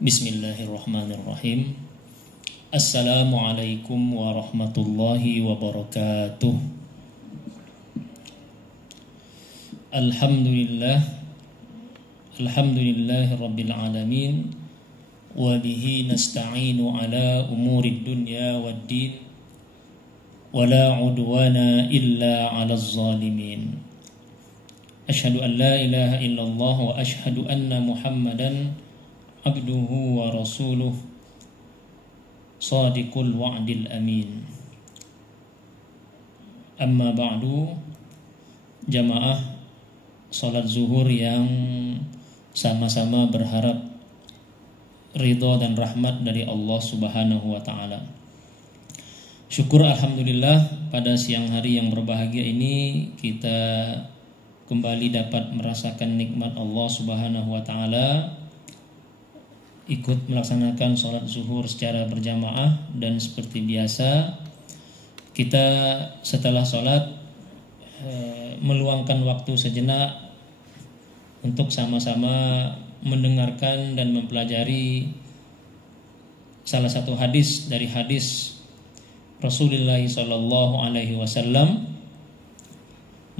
Bismillahirrahmanirrahim. Assalamualaikum warahmatullahi wabarakatuh. Alhamdulillahi rabbil alamin. Wa bihi nasta'inu ala umurid dunya waddin. Wa la udwana illa 'alaz zalimin. Asyhadu an la ilaha illallah wa asyhadu anna Muhammadan abduhu wa rasuluh sadiqul wa'dil amin. Amma ba'du, jamaah salat zuhur yang sama-sama berharap ridha dan rahmat dari Allah Subhanahu wa taala. Syukur alhamdulillah, pada siang hari yang berbahagia ini kita kembali dapat merasakan nikmat Allah Subhanahu wa taala, ikut melaksanakan sholat zuhur secara berjamaah. Dan seperti biasa, kita setelah sholat meluangkan waktu sejenak untuk sama-sama mendengarkan dan mempelajari salah satu hadis dari hadis Rasulullah SAW.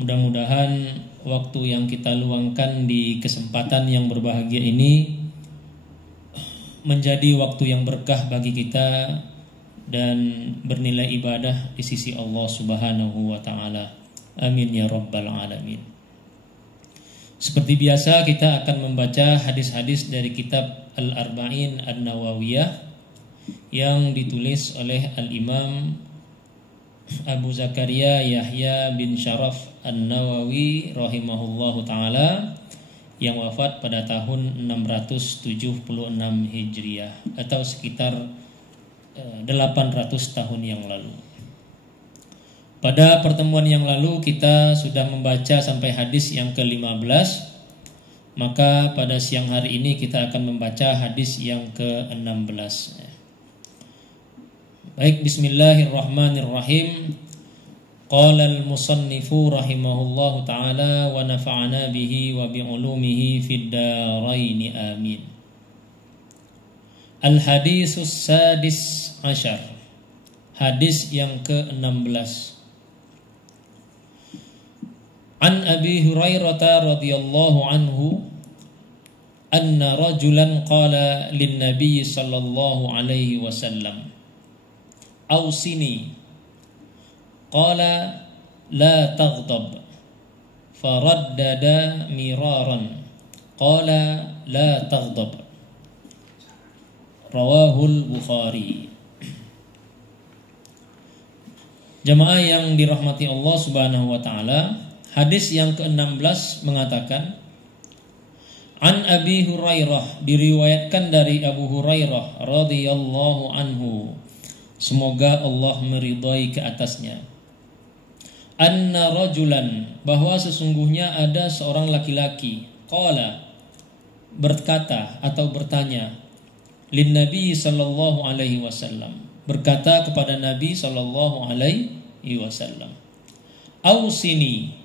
Mudah-mudahan waktu yang kita luangkan di kesempatan yang berbahagia ini menjadi waktu yang berkah bagi kita dan bernilai ibadah di sisi Allah Subhanahu wa taala. Amin ya rabbal alamin. Seperti biasa, kita akan membaca hadis-hadis dari kitab Al-Arba'in An-Nawawiyah yang ditulis oleh Al-Imam Abu Zakaria Yahya bin Syaraf An-Nawawi rahimahullahu taala, yang wafat pada tahun 676 Hijriah atau sekitar 800 tahun yang lalu. Pada pertemuan yang lalu kita sudah membaca sampai hadis yang ke-15. Maka pada siang hari ini kita akan membaca hadis yang ke-16. Baik, bismillahirrahmanirrahim. Qala al-musannifu rahimahullahu ta'ala wa nafa'ana bihi wa bi'ulumihi fid daraini amin. Al-hadisus sadis asyar, hadis yang ke-16. An Abi Hurairah radhiyallahu anhu anna rajulan qala lin nabiy sallallahu alaihi wasallam awsini. Qala la taghdab. Faraddada miraran. Qala la taghdab. Rawahul Bukhari. Jamaah yang dirahmati Allah Subhanahu wa taala, hadis yang ke-16 mengatakan, An Abi Hurairah, diriwayatkan dari Abu Hurairah radhiyallahu anhu, semoga Allah meridai ke atasnya. Anna rajulan, bahwa sesungguhnya ada seorang laki-laki, qala, berkata atau bertanya, lin Nabi sallallahu alaihi wasallam, berkata kepada Nabi sallallahu alaihi wasallam, ausini,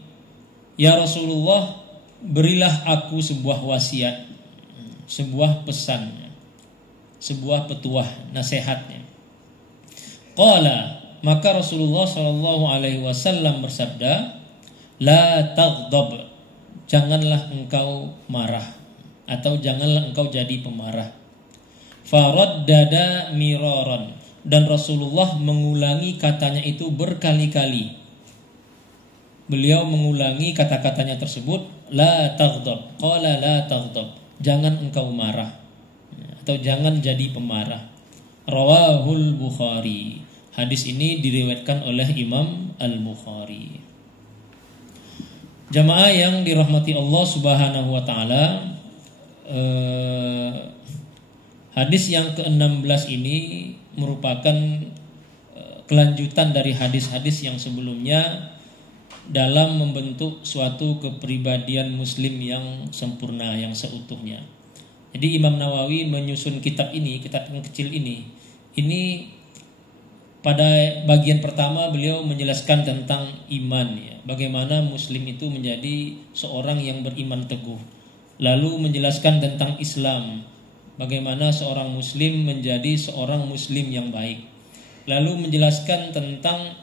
ya Rasulullah, berilah aku sebuah wasiat, sebuah pesan, sebuah petuah, nasihatnya. Qala, maka Rasulullah sallallahu alaihi wasallam bersabda, la taghdab, janganlah engkau marah atau janganlah engkau jadi pemarah. Faraddada miraran, dan Rasulullah mengulangi katanya itu berkali-kali. Beliau mengulangi kata-katanya tersebut, la taghdab, qala la taghdab, jangan engkau marah atau jangan jadi pemarah. Rawahul Bukhari. Hadis ini diriwayatkan oleh Imam Al-Bukhari. Jamaah yang dirahmati Allah Subhanahu wa taala, hadis yang ke-16 ini merupakan kelanjutan dari hadis-hadis yang sebelumnya dalam membentuk suatu kepribadian muslim yang sempurna, yang seutuhnya. Jadi Imam Nawawi menyusun kitab ini, kitab yang kecil ini pada bagian pertama beliau menjelaskan tentang iman, ya, bagaimana muslim itu menjadi seorang yang beriman teguh. Lalu menjelaskan tentang Islam, bagaimana seorang muslim menjadi seorang muslim yang baik. Lalu menjelaskan tentang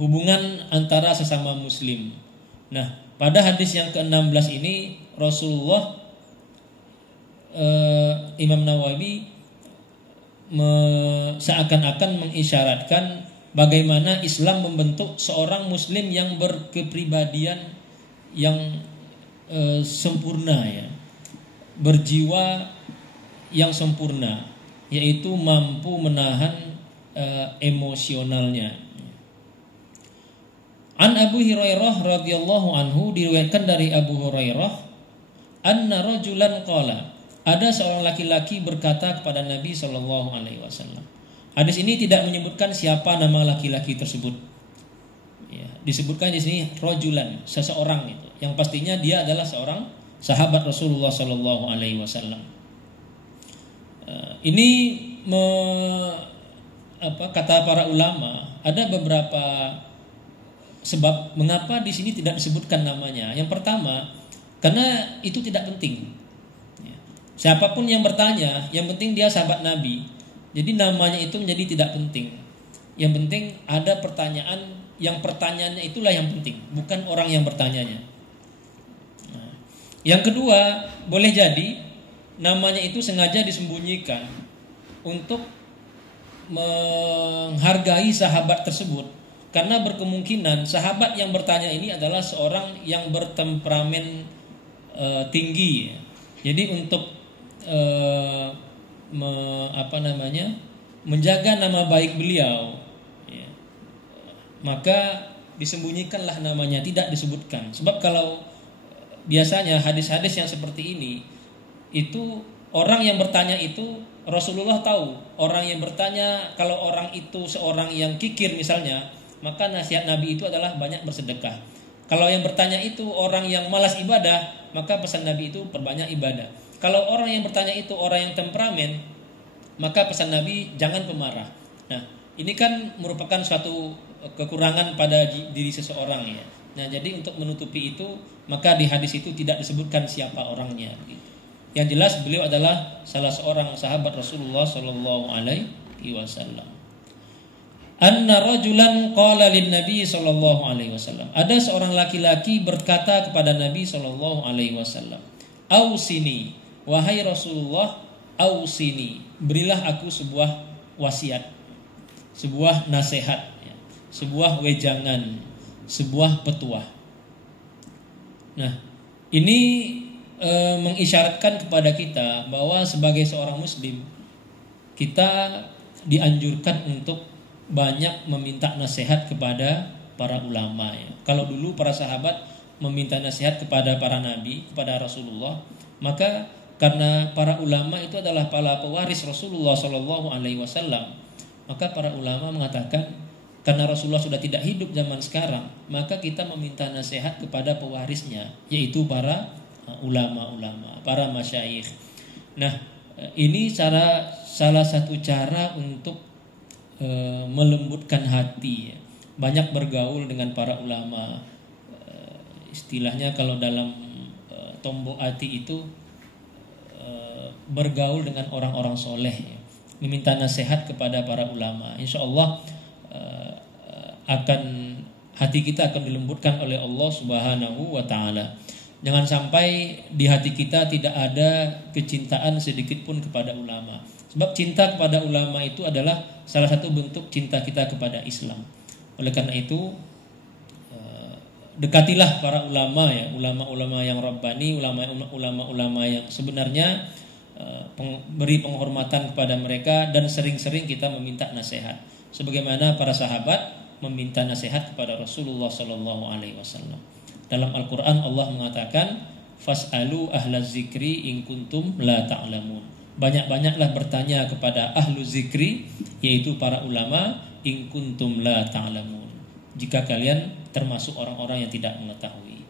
hubungan antara sesama muslim. Nah, pada hadis yang ke-16 ini Rasulullah Imam Nawawi seakan-akan mengisyaratkan bagaimana Islam membentuk seorang muslim yang berkepribadian yang sempurna ya, berjiwa yang sempurna, yaitu mampu menahan emosionalnya. An Abu Hurairah radhiyallahu anhu, diriwayatkan dari Abu Hurairah, anna rajulan qala, ada seorang laki-laki berkata kepada Nabi sallallahu alaihi wasallam. Hadis ini tidak menyebutkan siapa nama laki-laki tersebut. Ya, disebutkan di sini rajulan, seseorang itu. Yang pastinya dia adalah seorang sahabat Rasulullah sallallahu alaihi wasallam. Ini kata para ulama, ada beberapa sebab mengapa di sini tidak disebutkan namanya. Yang pertama, karena itu tidak penting. Siapapun yang bertanya, yang penting dia sahabat Nabi. Jadi namanya itu menjadi tidak penting. Yang penting ada pertanyaan, yang pertanyaannya itulah yang penting, bukan orang yang bertanyanya. Yang kedua, boleh jadi namanya itu sengaja disembunyikan untuk menghargai sahabat tersebut. Karena berkemungkinan sahabat yang bertanya ini adalah seorang yang bertemperamen tinggi. Jadi untuk menjaga nama baik beliau, ya, maka disembunyikanlah namanya, tidak disebutkan. Sebab kalau biasanya hadis-hadis yang seperti ini, itu orang yang bertanya itu Rasulullah tahu. Orang yang bertanya, kalau orang itu seorang yang kikir misalnya, maka nasihat Nabi itu adalah banyak bersedekah. Kalau yang bertanya itu orang yang malas ibadah, maka pesan Nabi itu perbanyak ibadah. Kalau orang yang bertanya itu orang yang temperamen, maka pesan Nabi jangan pemarah. Nah, ini kan merupakan suatu kekurangan pada diri seseorang ya. Nah, jadi untuk menutupi itu, maka di hadis itu tidak disebutkan siapa orangnya. Yang jelas beliau adalah salah seorang sahabat Rasulullah Sallallahu Alaihi Wasallam. Anna rajulan qala lin Nabi sallallahu alaihi wasallam. Ada seorang laki-laki berkata kepada Nabi sallallahu alaihi wasallam, "Ausini, wahai Rasulullah, ausini, berilah aku sebuah wasiat, sebuah nasihat, sebuah wejangan, sebuah petuah." Nah, ini mengisyaratkan kepada kita bahwa sebagai seorang muslim kita dianjurkan untuk banyak meminta nasihat kepada para ulama ya. Kalau dulu para sahabat meminta nasihat kepada para nabi, kepada Rasulullah, maka karena para ulama itu adalah para pewaris Rasulullah Shallallahu Alaihi Wasallam, maka para ulama mengatakan karena Rasulullah sudah tidak hidup zaman sekarang, maka kita meminta nasihat kepada pewarisnya, yaitu para ulama-ulama, para masyayikh. Nah, ini salah satu cara untuk melembutkan hati, banyak bergaul dengan para ulama. Istilahnya kalau dalam tombok hati itu bergaul dengan orang-orang soleh, meminta nasihat kepada para ulama. Insya Allah hati kita akan dilembutkan oleh Allah Subhanahu wa Ta'ala. Jangan sampai di hati kita tidak ada kecintaan sedikit pun kepada ulama. Sebab cinta kepada ulama itu adalah salah satu bentuk cinta kita kepada Islam. Oleh karena itu dekatilah para ulama ya, ulama-ulama yang rabbani, ulama-ulama yang sebenarnya beri penghormatan kepada mereka dan sering-sering kita meminta nasihat. Sebagaimana para sahabat meminta nasihat kepada Rasulullah sallallahu alaihi wasallam. Dalam Al-Qur'an Allah mengatakan fas'alu ahlaz zikri in kuntum la ta'lamun. Banyak-banyaklah bertanya kepada ahlu zikri, yaitu para ulama, in kuntum la ta'lamun, jika kalian termasuk orang-orang yang tidak mengetahui.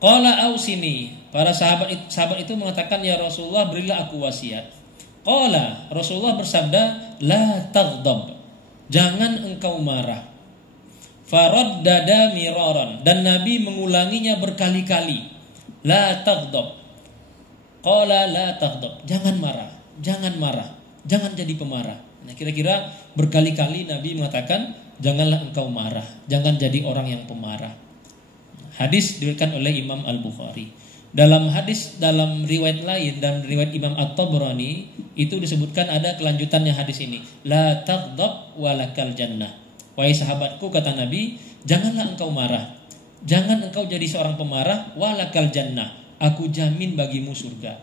Qala ausini, para sahabat itu mengatakan, ya Rasulullah, berilah aku wasiat. Qala, Rasulullah bersabda, la taghdab, jangan engkau marah. Faraddada miraran, dan Nabi mengulanginya berkali-kali. La taghdab, Qala la taghdab, jangan marah, jangan marah, jangan jadi pemarah. Nah, kira-kira berkali-kali Nabi mengatakan, janganlah engkau marah, jangan jadi orang yang pemarah. Hadis diriwayatkan oleh Imam Al-Bukhari. Dalam riwayat lain dan riwayat Imam At-Tabrani itu disebutkan ada kelanjutannya hadis ini. La taghdab walakal jannah. Wahai sahabatku, kata Nabi, janganlah engkau marah. Jangan engkau jadi seorang pemarah, walakal jannah. Aku jamin bagimu surga.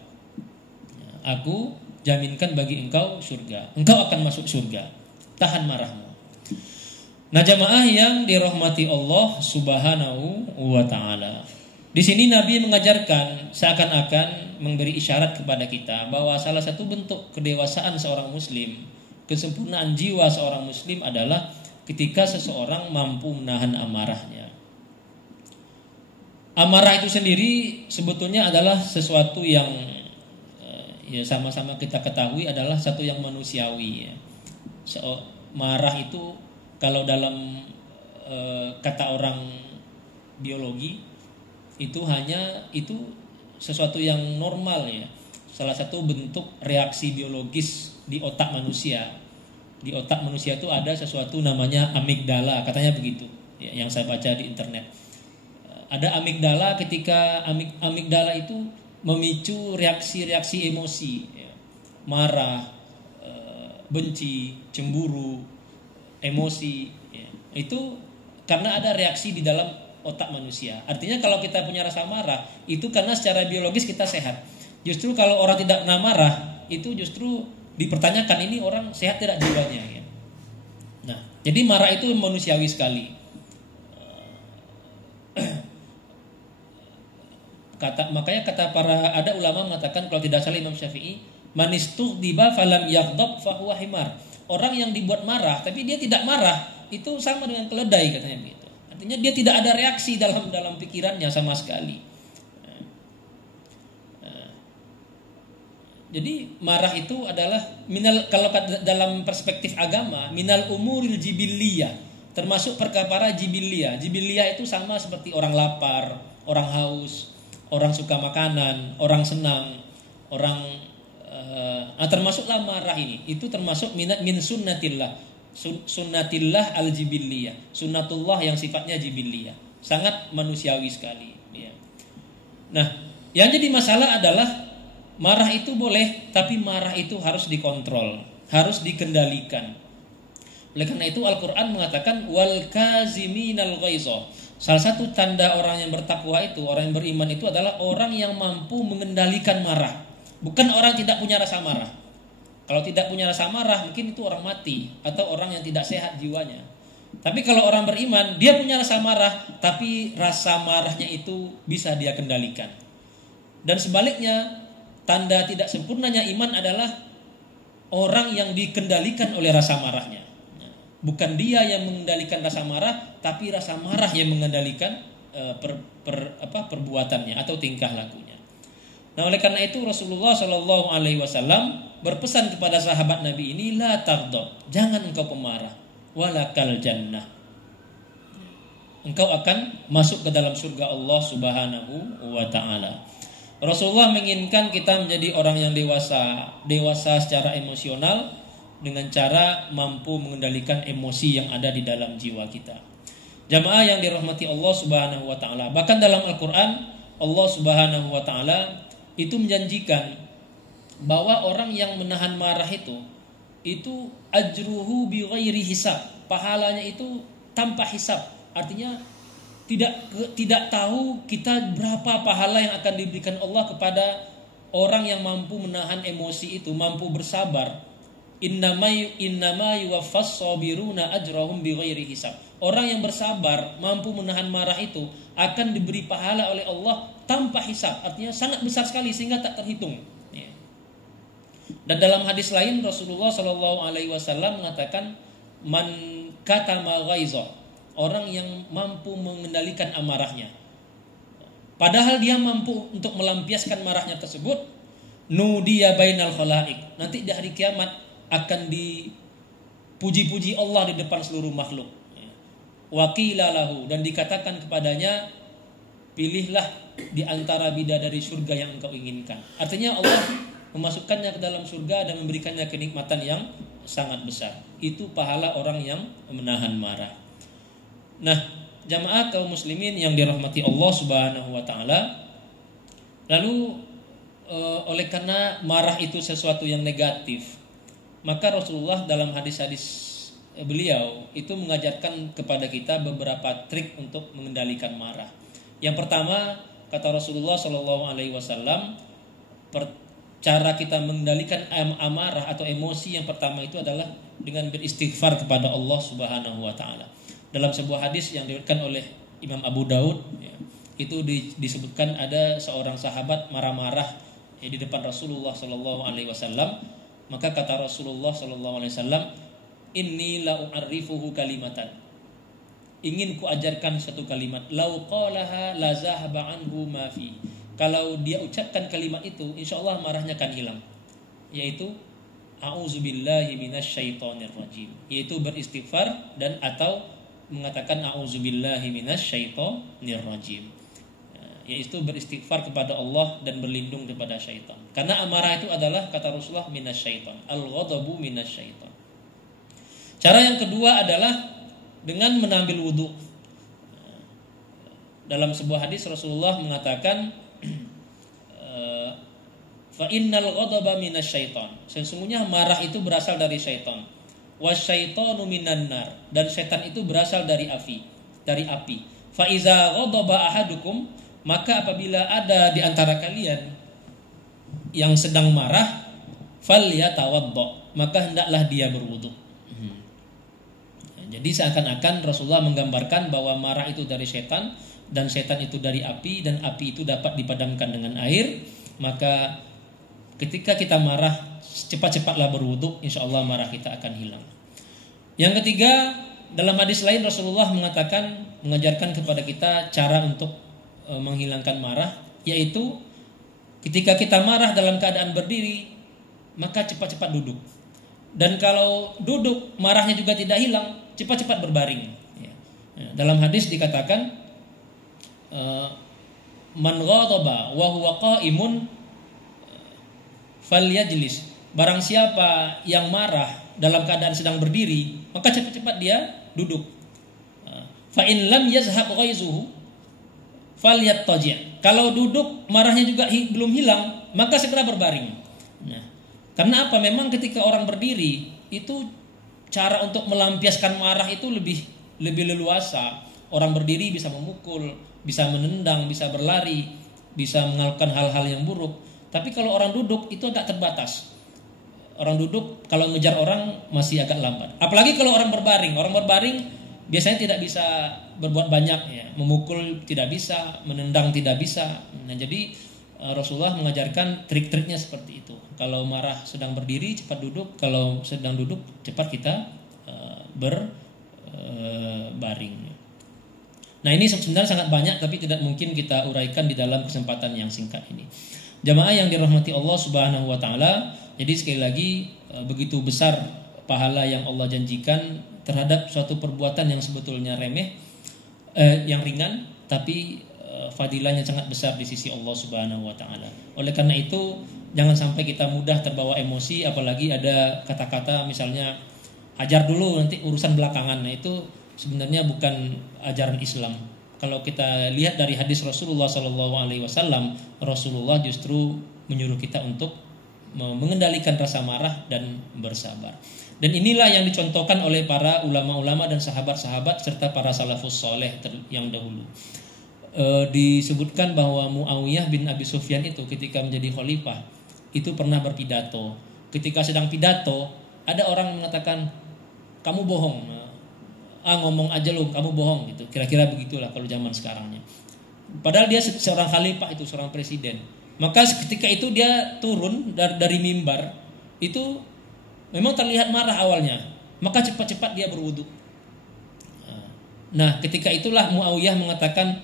Aku jaminkan bagi engkau surga. Engkau akan masuk surga. Tahan marahmu. Nah, jamaah yang dirahmati Allah Subhanahu wa taala. Di sini Nabi mengajarkan seakan-akan memberi isyarat kepada kita bahwa salah satu bentuk kedewasaan seorang muslim, kesempurnaan jiwa seorang muslim adalah ketika seseorang mampu menahan amarahnya. Amarah itu sendiri sebetulnya adalah sesuatu yang ya sama-sama kita ketahui adalah satu yang manusiawi ya. Marah itu kalau dalam kata orang biologi itu sesuatu yang normal ya. Salah satu bentuk reaksi biologis di otak manusia. Di otak manusia itu ada sesuatu namanya amigdala, katanya begitu ya, yang saya baca di internet. Ada amigdala, ketika amigdala itu memicu reaksi-reaksi emosi ya. Marah, benci, cemburu, emosi ya. Itu karena ada reaksi di dalam otak manusia. Artinya kalau kita punya rasa marah itu karena secara biologis kita sehat. Justru kalau orang tidak pernah marah itu justru dipertanyakan ini orang sehat tidak jiwanya ya. Nah, jadi marah itu manusiawi sekali. Makanya kata ada ulama mengatakan, kalau tidak salah Imam Syafi'i, manistughdiba falam yaghdab fahuwa himar. Orang yang dibuat marah tapi dia tidak marah itu sama dengan keledai, katanya begitu. Artinya dia tidak ada reaksi dalam pikirannya sama sekali. Jadi marah itu adalah kalau dalam perspektif agama minal umuril jibilliyah, termasuk perkara jibiliyah. Jibiliyah itu sama seperti orang lapar, orang haus, orang suka makanan, orang senang, orang termasuklah marah ini. Itu termasuk min sunnatillah. Sunnatillah al-jibilliyah, sunnatullah yang sifatnya jibilliyah, sangat manusiawi sekali ya. Nah, yang jadi masalah adalah marah itu boleh, tapi marah itu harus dikontrol, harus dikendalikan. Oleh karena itu Al-Quran mengatakan wal kaziminal ghaiza. Salah satu tanda orang yang bertakwa itu, orang yang beriman itu adalah orang yang mampu mengendalikan marah, bukan orang tidak punya rasa marah. Kalau tidak punya rasa marah mungkin itu orang mati atau orang yang tidak sehat jiwanya. Tapi kalau orang beriman, dia punya rasa marah, tapi rasa marahnya itu bisa dia kendalikan. Dan sebaliknya, tanda tidak sempurnanya iman adalah orang yang dikendalikan oleh rasa marahnya. Bukan dia yang mengendalikan rasa marah, tapi rasa marah yang mengendalikan perbuatannya atau tingkah lakunya. Nah, oleh karena itu Rasulullah Shallallahu Alaihi Wasallam berpesan kepada sahabat Nabi ini, la taghdab, jangan engkau pemarah, walakal jannah, engkau akan masuk ke dalam surga Allah Subhanahu wa taala. Rasulullah menginginkan kita menjadi orang yang dewasa secara emosional dengan cara mampu mengendalikan emosi yang ada di dalam jiwa kita. Jamaah yang dirahmati Allah Subhanahu wa taala, bahkan dalam Al-Qur'an Allah Subhanahu wa taala itu menjanjikan bahwa orang yang menahan marah itu ajruhu bi ghairi hisab, pahalanya itu tanpa hisab. Artinya tidak tahu kita berapa pahala yang akan diberikan Allah kepada orang yang mampu menahan emosi itu, mampu bersabar. Innama yuwaffas sabiruna ajrahum bi ghairi hisab. Orang yang bersabar, mampu menahan marah itu akan diberi pahala oleh Allah tanpa hisab. Artinya sangat besar sekali sehingga tak terhitung. Dan dalam hadis lain Rasulullah Shallallahu Alaihi Wasallam mengatakan, man katama ghaiza, orang yang mampu mengendalikan amarahnya, padahal dia mampu untuk melampiaskan marahnya tersebut, nudiya bainal khalaik, nanti di hari kiamat akan dipuji-puji Allah di depan seluruh makhluk. Wa qila lahu, dan dikatakan kepadanya, pilihlah di antara bidadari surga yang engkau inginkan. Artinya Allah memasukkannya ke dalam surga dan memberikannya kenikmatan yang sangat besar. Itu pahala orang yang menahan marah. Nah, jamaah kaum muslimin yang dirahmati Allah Subhanahu wa taala, lalu oleh karena marah itu sesuatu yang negatif, maka Rasulullah dalam hadis-hadis beliau itu mengajarkan kepada kita beberapa trik untuk mengendalikan marah. Yang pertama, kata Rasulullah SAW, cara kita mengendalikan amarah atau emosi yang pertama itu adalah dengan beristighfar kepada Allah Subhanahu wa taala. Dalam sebuah hadis yang diriwayatkan oleh Imam Abu Daud, itu disebutkan ada seorang sahabat marah-marah di depan Rasulullah SAW. Maka kata Rasulullah SAW, inni la u'arrifuhu kalimatan, ingin ku ajarkan satu kalimat, lau qalaha la zahaba anhu ma fi, kalau dia ucapkan kalimat itu insyaallah marahnya akan hilang, yaitu a'udzubillahi minasyaitonir rajim, yaitu beristighfar dan atau mengatakan a'udzubillahi minasyaitonir rajim, yaitu beristighfar kepada Allah dan berlindung kepada syaitan. Karena amarah itu adalah, kata Rasulullah, minasyaiton, al-ghadabu minasyaiton. Cara yang kedua adalah dengan menambil wudhu. Dalam sebuah hadis Rasulullah mengatakan, fa innal ghadaba minasyaiton, sesungguhnya marah itu berasal dari syaitan. Wasyaitonu minan nar, dan syaitan itu berasal dari api. Fa iza ghadaba ahadukum, maka apabila ada di antara kalian yang sedang marah, falyatawaddo, maka hendaklah dia berwudu. Jadi seakan-akan Rasulullah menggambarkan bahwa marah itu dari setan dan setan itu dari api, dan api itu dapat dipadamkan dengan air. Maka ketika kita marah, cepat-cepatlah berwudu, insya Allah marah kita akan hilang. Yang ketiga, dalam hadis lain Rasulullah mengajarkan kepada kita cara untuk menghilangkan marah, yaitu ketika kita marah dalam keadaan berdiri, maka cepat-cepat duduk. Dan kalau duduk marahnya juga tidak hilang, cepat-cepat berbaring. Dalam hadis dikatakan, man ghadaba wa huwa qa'imun falyajlis, barang siapa yang marah dalam keadaan sedang berdiri, maka cepat-cepat dia duduk. Fa in lam yazhab ghaizuhu falyattaji', kalau duduk marahnya juga belum hilang, maka segera berbaring. Nah, karena apa? Memang ketika orang berdiri itu cara untuk melampiaskan marah itu lebih leluasa. Orang berdiri bisa memukul, bisa menendang, bisa berlari, bisa melakukan hal-hal yang buruk. Tapi kalau orang duduk itu agak terbatas. Orang duduk kalau ngejar orang masih agak lambat. Apalagi kalau orang berbaring. Orang berbaring biasanya tidak bisa berbuat banyak, ya. Memukul tidak bisa, menendang tidak bisa. Nah, jadi Rasulullah mengajarkan trik-triknya seperti itu. Kalau marah sedang berdiri, cepat duduk. Kalau sedang duduk, cepat kita berbaring. Nah, ini sebenarnya sangat banyak, tapi tidak mungkin kita uraikan di dalam kesempatan yang singkat ini. Jamaah yang dirahmati Allah Subhanahu wa taala, jadi sekali lagi begitu besar pahala yang Allah janjikan terhadap suatu perbuatan yang sebetulnya remeh, yang ringan, tapi fadilahnya sangat besar di sisi Allah Subhanahu wa taala. Oleh karena itu, jangan sampai kita mudah terbawa emosi, apalagi ada kata-kata misalnya hajar dulu nanti urusan belakangan. Nah, itu sebenarnya bukan ajaran Islam. Kalau kita lihat dari hadis Rasulullah SAW, Rasulullah justru menyuruh kita untuk mengendalikan rasa marah dan bersabar. Dan inilah yang dicontohkan oleh para ulama-ulama dan sahabat-sahabat serta para salafus soleh yang dahulu. Disebutkan bahwa Muawiyah bin Abi Sufyan itu ketika menjadi khalifah itu pernah berpidato. Ketika sedang pidato, ada orang mengatakan, kamu bohong. Ngomong aja lu, kamu bohong gitu. Kira-kira begitulah kalau zaman sekarangnya. Padahal dia seorang khalifah, itu seorang presiden. Maka ketika itu dia turun dari mimbar, itu memang terlihat marah awalnya. Maka cepat-cepat dia berwudu. Nah, ketika itulah Muawiyah mengatakan,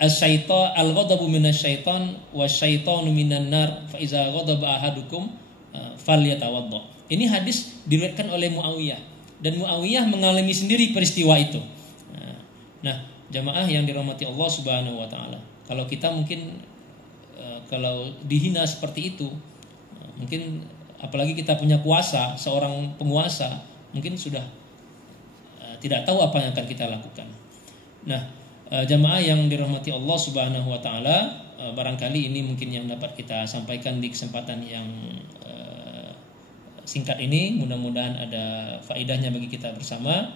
as-syaitan al-ghadabu minasyaiton wasyaitonu minan nar fa iza ghadaba ahadukum falyatawaddo. Ini hadis diriwayatkan oleh Muawiyah, dan Muawiyah mengalami sendiri peristiwa itu. Nah, Jamaah yang dirahmati Allah Subhanahu wa taala. Kalau kita mungkin kalau dihina seperti itu, mungkin apalagi kita punya kuasa, seorang penguasa, mungkin sudah tidak tahu apa yang akan kita lakukan. Nah, jamaah yang dirahmati Allah Subhanahu wa taala, barangkali ini mungkin yang dapat kita sampaikan di kesempatan yang singkat ini. Mudah-mudahan ada faedahnya bagi kita bersama.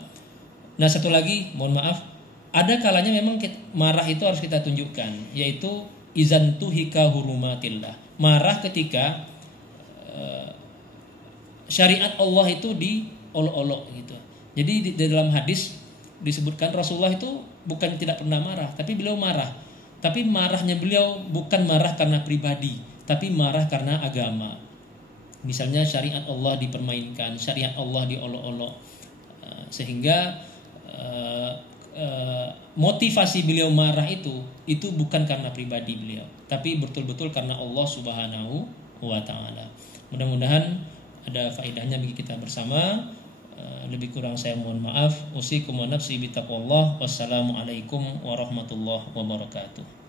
Nah, satu lagi, mohon maaf, ada kalanya memang marah itu harus kita tunjukkan, yaitu izantuhika hurumatillah. Marah ketika syariat Allah itu diolok-olok gitu. Jadi di dalam hadis disebutkan Rasulullah itu bukan tidak pernah marah, tapi beliau marah. Tapi marahnya beliau bukan marah karena pribadi, tapi marah karena agama. Misalnya syariat Allah dipermainkan, syariat Allah diolok-olok, sehingga motivasi beliau marah itu bukan karena pribadi beliau, tapi betul-betul karena Allah Subhanahu wa taala. Mudah-mudahan ada faedahnya bagi kita bersama. Lebih kurang saya mohon maaf. Usikum wa nafsi bitaqwallah. Wassalamualaikum warahmatullahi wabarakatuh.